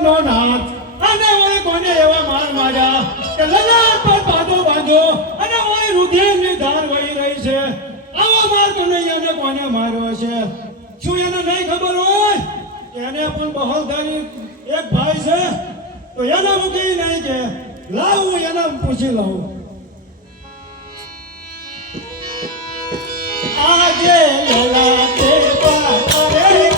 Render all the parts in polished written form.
નો નાથ અને ઓય કોને એવા માર માર્યા કે લગામ પર બાંધો બાંધો અને ઓય રુધિરની ધાર વહી રહી છે આવો માર કનૈયાને કોને માર્યો છે શું એને નહીં ખબર હોય એને પણ બહોદારી એક ભાઈ છે તો એને મૂકી નહીં કે લાવું એને પૂછી લઉં આજે લલાતે પારે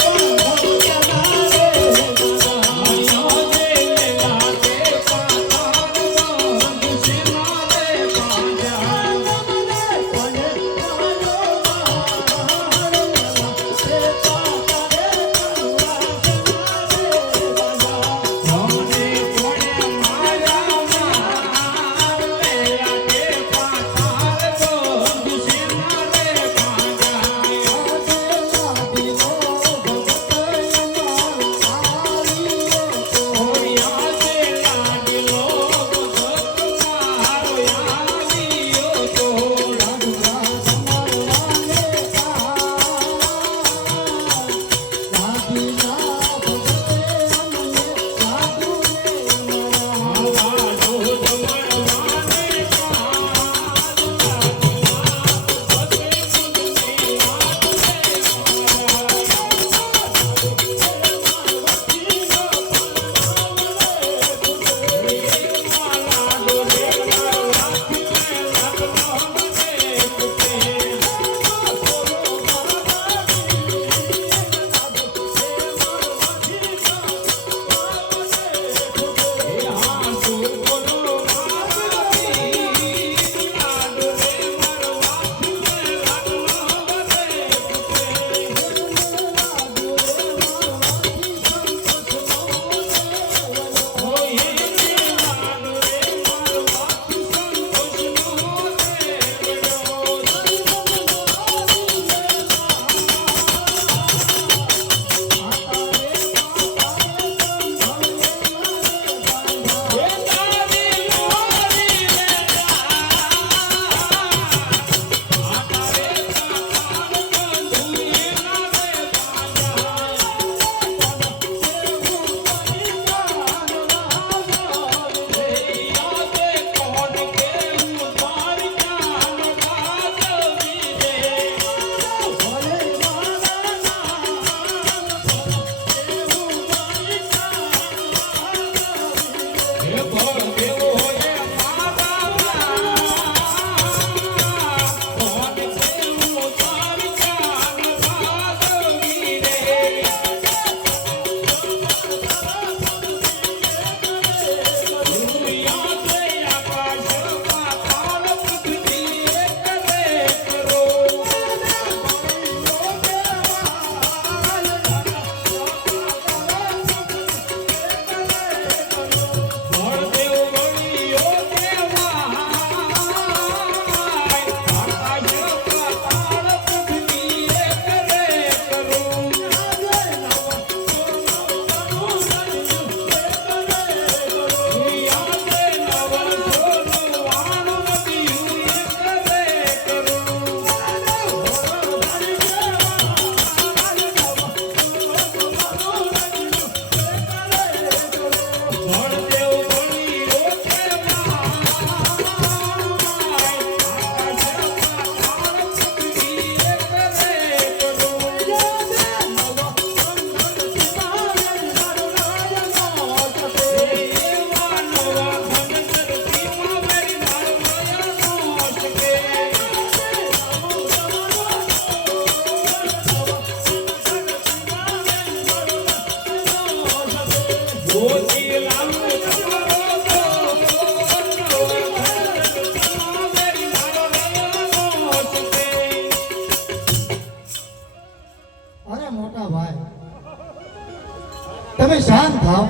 તમે શાંત થાઓ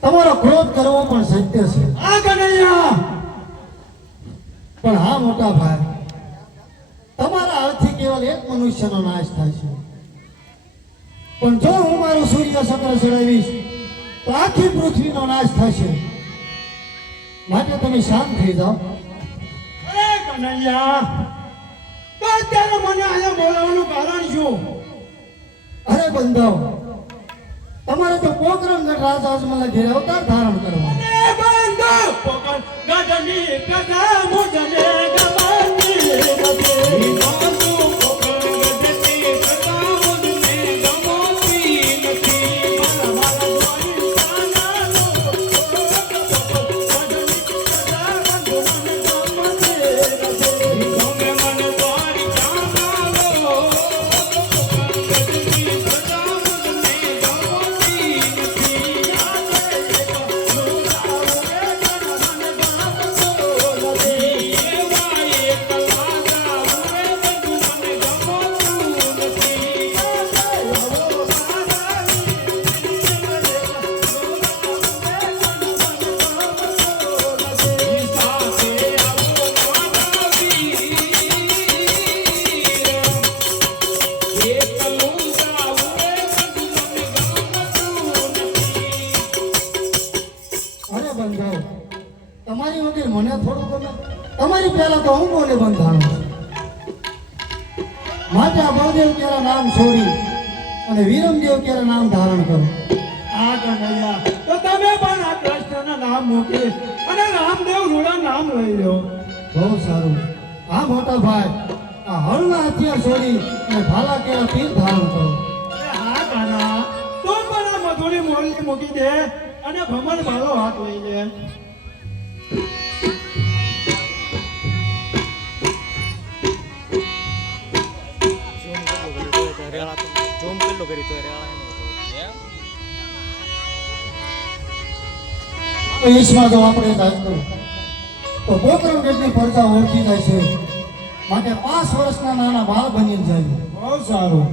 તમારો ક્રોધ કરવો પણ સત્ય છે આ કનૈયા પણ હા મોટા ભાઈ તમારા હાથથી કેવલ એક મનુષ્યનો નાશ થાય છે પણ જો હું મારું સૂર્ય ચક્ર ચડાવીશ તો આખી પૃથ્વીનો નાશ થશે માટે તમે શાંત થઈ જાઓ અરે કનૈયા તો અત્યારે મને અહીંયા બોલાવવાનું કારણ શું અરે બંધો તમારે તો પોકરણગઢ રાજા અજમલના ઘેરે અવતાર ધારણ કરવાનો. અને બંધો પોકળ ગઢની કથા મુજને ગમતી નથી. બંધો પોકળ ગઢની કથા મુજને ગમતી નથી. મારા ગોરી સાનાનો ગઢની કથા બંધો મને ગમતી નથી. ગમે મને ગોરી સાનાનો ગઢની કથા મુજને ગમતી નથી. અરે બંધો, તમારી વગર મને થોડું ગમે. તમારી પહેલા તો હું બોલે બંધાણું છું. માટે આ બળદેવ ક્યારે નામ છોડી અને વિરમદેવ ક્યારે નામ ધારણ કરો. આ કનૈયા તો તમે પણ આ કૃષ્ણના નામ મૂકી અને રામદેવ રૂડા નામ લઈ લો. બહુ સારું. આ મોટા ભાઈ આ હળના હથિયાર છોડી અને ભાલા કેળા તીર ધારણ કરો. અરે હા કાના, તું પણ આ મધુરી મોરલી મૂકી દે અને ભમર ભાલો હાથ લઈ લે. ઝૂમ કેટલું કરી તો રેળા તો ઈસમાં જો આપણે વાત કરું તો પોકરણગઢની પ્રજા ઓળખી જાય છે. માટે 5 વર્ષના નાના બાળ બની જાય. બહુ સારું.